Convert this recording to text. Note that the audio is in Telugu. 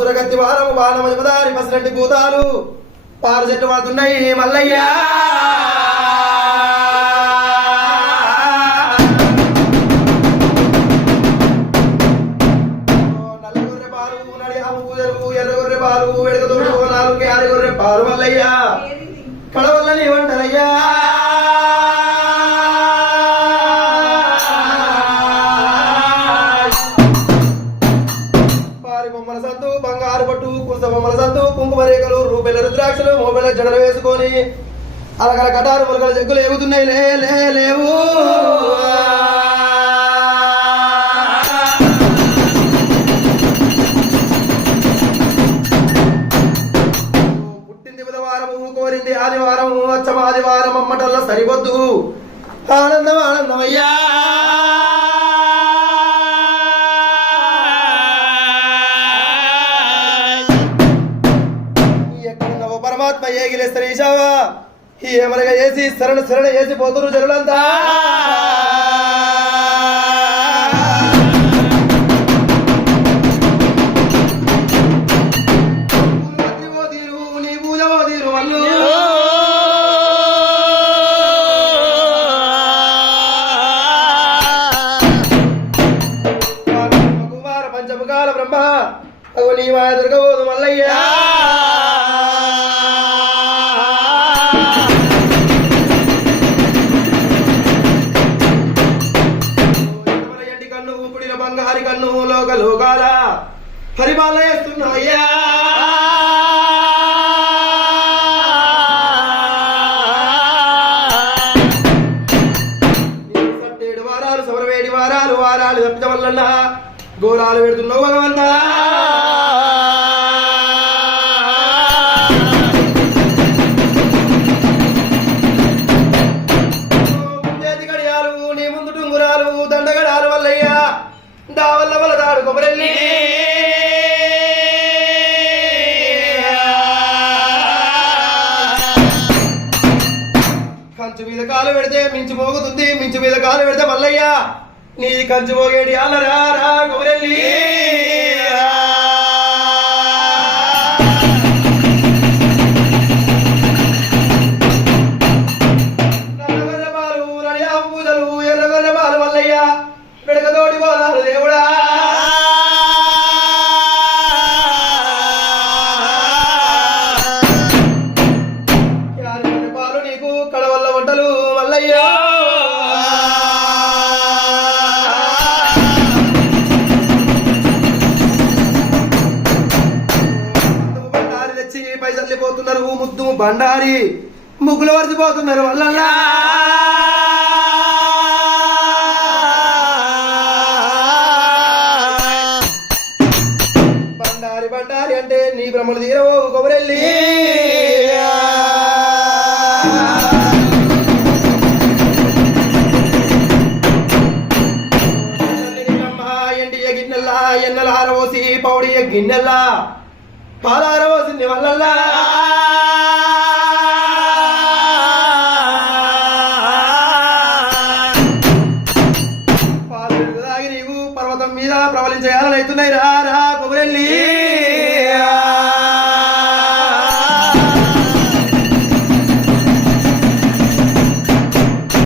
సురగత్తి వారము బాణమ జమదారి పసిరెడ్డి భూతాలు. పారు చెట్టు పడుతున్నాయి మల్లయ్యా. పాలు పాలు వెడకదోడు నాలుగు ఆరుగొర్రె పాలు మల్లయ్యా. కడవల్లని వంటలయ్యా. పారి బొమ్మల సంతు బంగారు పట్టు కుంస బొమ్మల సంతు కుంకుమ రేఖలు రూపెల రుద్రాక్షలు మోబెల జడలు వేసుకొని అలగల కటారు మొలకల జగ్గులు ఎగుతున్నాయి లే లే లేవు. పుట్టింది బుధవారము కోరింది ఆదివారము అచ్చమ ఆదివారం అమ్మటల్ల సరిపోద్దు. ఆనందం ఆనందమయ్యా. ఏగిలేస్తారు ఈశావా? ఈ ఏమనగా వేసి శరణ శరణ వేసి పోతురు జనులంతా. పంచముఖాల బ్రహ్మ నీ మాయ దుర్గబోదు మల్లయ్యా. గారి కన్ను లోక లోకాల హరిమాలయస్తున్నాయ్యా వారాలు సమరవేడి వారాలు వారాలు తప్పిత వల్ల ఘోరాలు పెడుతున్నావు భగవంతా దావల్ల వల్ల దాడు కొమరెల్లి కంచు మీద కాలు పెడితే మించి పోగుతుంది మించు మీద కాలు పెడితే మల్లయ్యా. నీ కంచు పోగేడి అల్లరా రా పిడకతోటి పోదాలు దేవుడా. యాదగిరి పాలు నీకు కడవల్ల వంటలు మల్లయ్య బండారి తెచ్చి పైసల్లిపోతున్నారు ముద్దు బండారి ముగ్గులు వరిచిపోతున్నారు వల్ల బ్రహ్మలు తీరవో కొబ్బరెల్లి బ్రహ్మ గిన్నెల్లా ఎన్నెల హారవోసి పౌడియ గిన్నెల్లా పాలారవోసింది వల్లల్లా పాలు తాగి నీవు పర్వతం మీద ప్రబలించేయాలని అవుతున్నాయి రా